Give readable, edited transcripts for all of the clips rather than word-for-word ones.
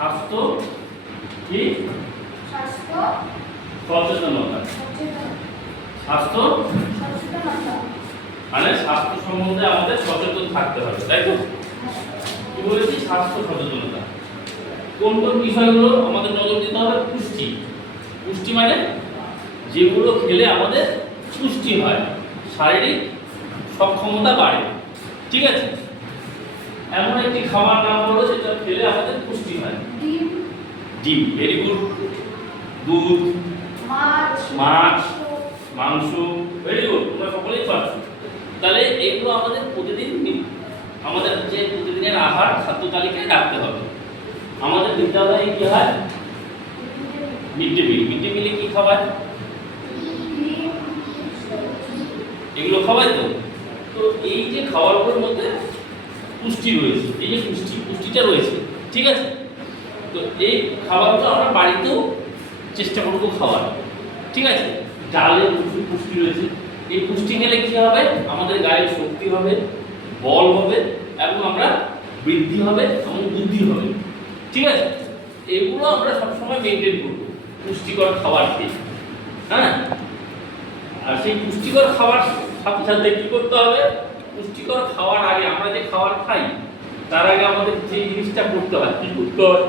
স্বাস্থ্য কি স্বাস্থ্য সচেতনতা। স্বাস্থ্য সচেতনতা মানে স্বাস্থ্য সম্বন্ধে আমাদের সচেতন থাকতে হবে, তাই তো? কি বলেছি? স্বাস্থ্য সচেতনতা। কোন কোন বিষয়গুলো আমাদের নজর দিতে হবে? পুষ্টি। পুষ্টি মানে যেগুলো খেলে আমাদের পুষ্টি হয়, শারীরিক সক্ষমতা বাড়ে, ঠিক আছে? এমন একটি খাবার নাম বলো যেটা খেলে আমাদের পুষ্টি হয়। ডিম ডিম, ভেরি গুড। দুধ, মাছ মাছ, মাংস, ভেরি গুড, তোমরা সকলেই পারছো। তাহলে এগুলো আমাদের প্রতিদিন আমাদের যে প্রতিদিনের আহার খাদ্য তালিকায় রাখতে হবে। আমাদের বিদ্যালয়ে কি হয়? Mid day meal. Mid day মিলে কি খাবার? ডিম এগুলো খাওয়াই তো। তো এই যে খাবারগুলোর মধ্যে পুষ্টি রয়েছে, এই যে পুষ্টিটা রয়েছে, ঠিক আছে? তো এই খাবারগুলো আমরা বাড়িতেও চেষ্টা করবো খাওয়ার, ঠিক আছে? ডালে প্রচুর পুষ্টি রয়েছে। এই পুষ্টি খেলে কি হবে? আমাদের গায়ে শক্তি হবে, বল হবে, এবং আমরা বৃদ্ধি হবে এবং বুদ্ধি হবে, ঠিক আছে? এগুলো আমরা সবসময় মেনটেন করবো পুষ্টিকর খাবার খেয়ে, হ্যাঁ? আর সেই পুষ্টিকর খাবার সাথে সাথে কি করতে হবে? পুষ্টিকর খাওয়ার আগে আমরা যে খাবার খাই তার আগে আমাদের যে জিনিসটা করতে হয়, কি করতে হয়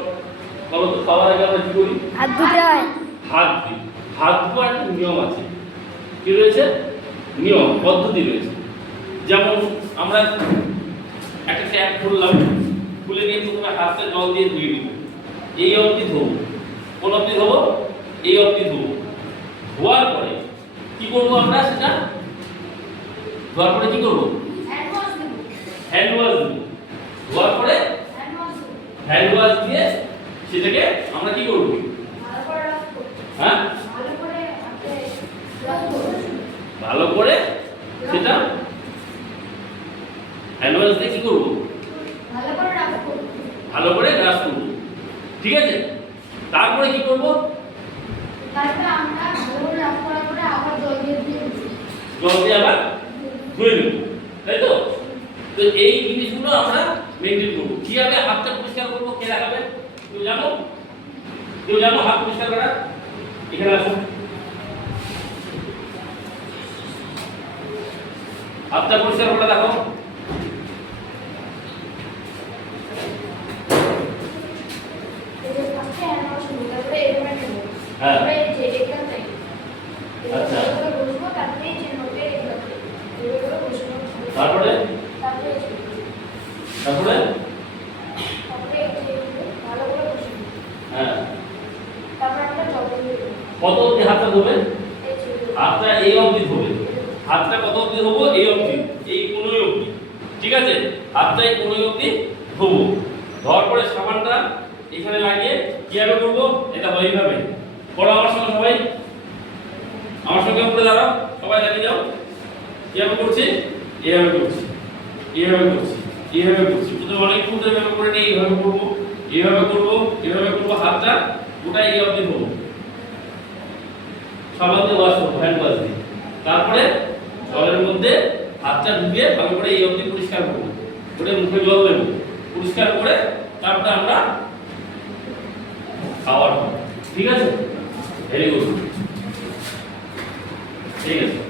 বলো তো? খাওয়ার আগে আমরা কি করি? হাত ধুতে হয়। হাত দিই। হাত ধোয়ার একটা নিয়ম আছে। কি রয়েছে? নিয়ম, পদ্ধতি রয়েছে। যেমন আমরা একটা ট্যাপ খুললাম, খুলে নিয়ে প্রথমে হাতটা জল দিয়ে ধুয়ে নিব। এই অবধি ধোবো। কোন অবধি ধোবো? এই অবধি ধোবো। ধোয়ার পরে কি করবো আমরা? সেটা ধোয়ার পরে কি করবো? হ্যান্ড ওয়াশ দেবো। ধোয়ার পরে হ্যান্ড ওয়াশ দিয়ে সেটাকে আমরা কি করবো? হ্যাঁ, ভালো করে সেটা হ্যান্ড ওয়াশ দিয়ে কি করবো? ভালো করে ব্রাশ করবো, ঠিক আছে? তারপরে কি করবো? জল দিয়ে আবার ধুয়ে নেব, তাই তো? তো এই জিনিসগুলো আমরা মেনটেন করবো। কিভাবে হাতটা পরিষ্কার করবো? কে দেখাবে? কেউ জানো? কেউ জানো হাত পরিষ্কার করা? এখানে আসো। হাতটা পরিষ্কার করে দেখো। হ্যাঁ, আচ্ছা। তারপরে তারপরে হ্যাঁ, কত অবধি হাতটা ধোবে? হাতটা এই অবধি ধোবে। হাতটা কত অবধি ধোবো? এই অবধি, এই কোনোই অবধি, ঠিক আছে? হাতটা এই কোনোই অবধি ধোবো। ধোয়ার পরে সাবানটা এখানে লাগিয়ে কিভাবে করবো? এটা হয় এইভাবে। করো আমার সঙ্গে সবাই, আমার সঙ্গে উপরে দাঁড়াও, সবাই দাঁড়িয়ে যাও। কিভাবে করছি? এইভাবে করছি, এইভাবে করছি, এইভাবে করছি। প্রথমে অনেক ফুল এইভাবে করে নিয়ে এইভাবে করবো, এইভাবে করবো, এইভাবে করবো। হাতটা গোটা এই অবধি ধোবো, সাবান দিয়ে ওয়াশ করবো, হ্যান্ড ওয়াশ দিয়ে। তারপরে জলের মধ্যে হাতটা ঢুকিয়ে ভালো করে এই অবধি পরিষ্কার করবো, করে মুখে জল দেবো, পরিষ্কার করে তারপরে আমরা খাওয়ার, ঠিক আছে? ভেরি গুড, ঠিক আছে।